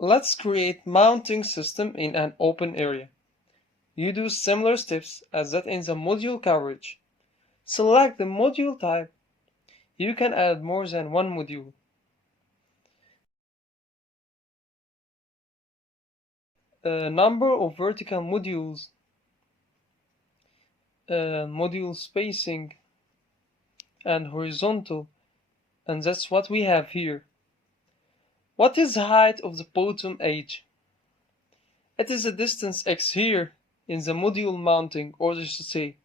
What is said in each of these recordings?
Let's create mounting system in an open area. You do similar steps as that in the module coverage. Select the module type. You can add more than one module. Number of vertical modules, module spacing, and horizontal, and that's what we have here. What is the height of the bottom edge? It is the distance x here in the module mounting, or I should say,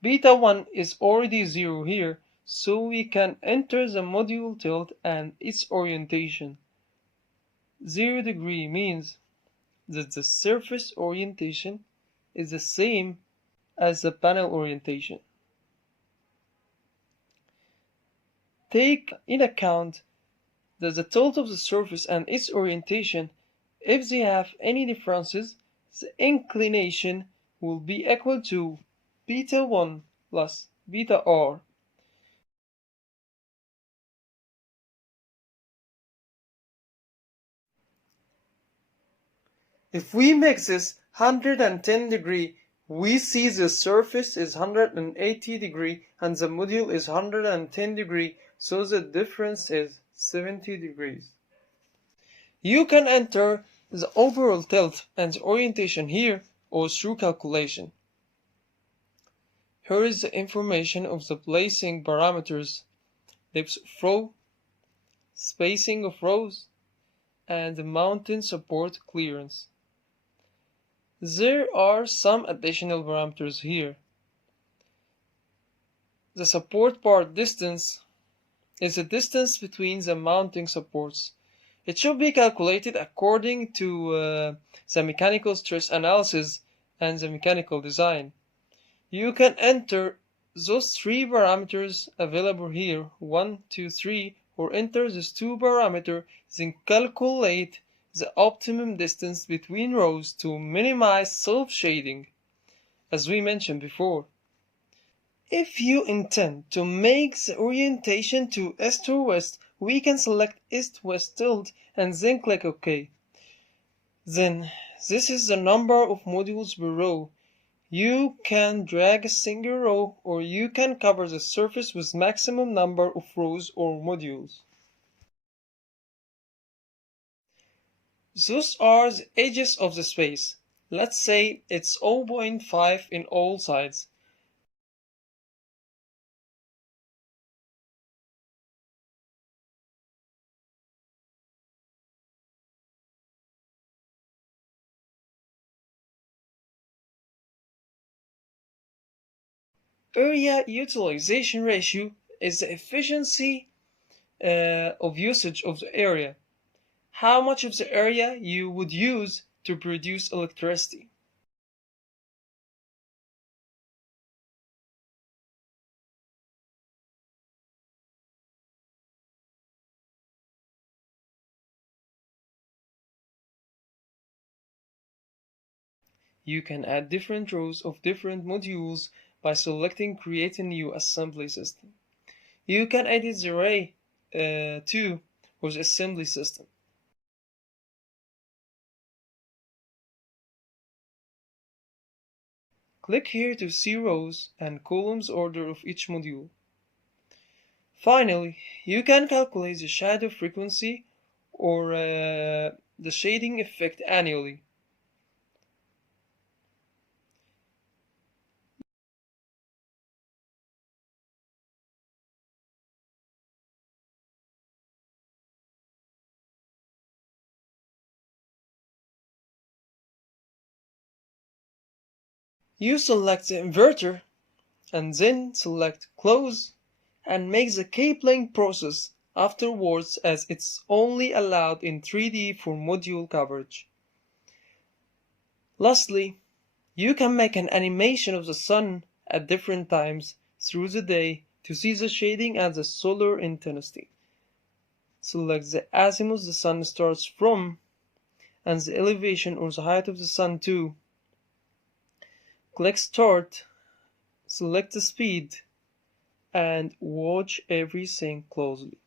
beta 1 is already 0 here, so we can enter the module tilt and its orientation. 0 degree means that the surface orientation is the same as the panel orientation. Take in account that the tilt of the surface and its orientation, if they have any differences, the inclination will be equal to beta 1 plus beta r. If we make this 110 degree, we see the surface is 180 degree and the module is 110 degree, so the difference is 70 degrees. You can enter the overall tilt and the orientation here or through calculation. Here is the information of the placing parameters: depth of row, spacing of rows, and the mounting support clearance. There are some additional parameters here. The support part distance is the distance between the mounting supports. It should be calculated according to the mechanical stress analysis and the mechanical design. You can enter those three parameters available here, 1, 2, 3, or enter these two parameters, then calculate the optimum distance between rows to minimize self-shading, as we mentioned before. If you intend to make the orientation to east or west, we can select east-west tilt and then click OK. Then, this is the number of modules per row. You can drag a single row, or you can cover the surface with maximum number of rows or modules. Those are the edges of the space. Let's say it's 0.5 in all sides. Area utilization ratio is the efficiency of usage of the area. How much of the area you would use to produce electricity. You can add different rows of different modules by selecting Create a new assembly system. You can edit the array too with the assembly system. Click here to see rows and columns order of each module. Finally, you can calculate the shadow frequency or the shading effect annually. You select the inverter and then select Close and make the cabling process afterwards, as it's only allowed in 3D for module coverage. Lastly, you can make an animation of the sun at different times through the day to see the shading and the solar intensity. Select the azimuth the sun starts from and the elevation or the height of the sun too. Click Start, select the speed, and watch everything closely.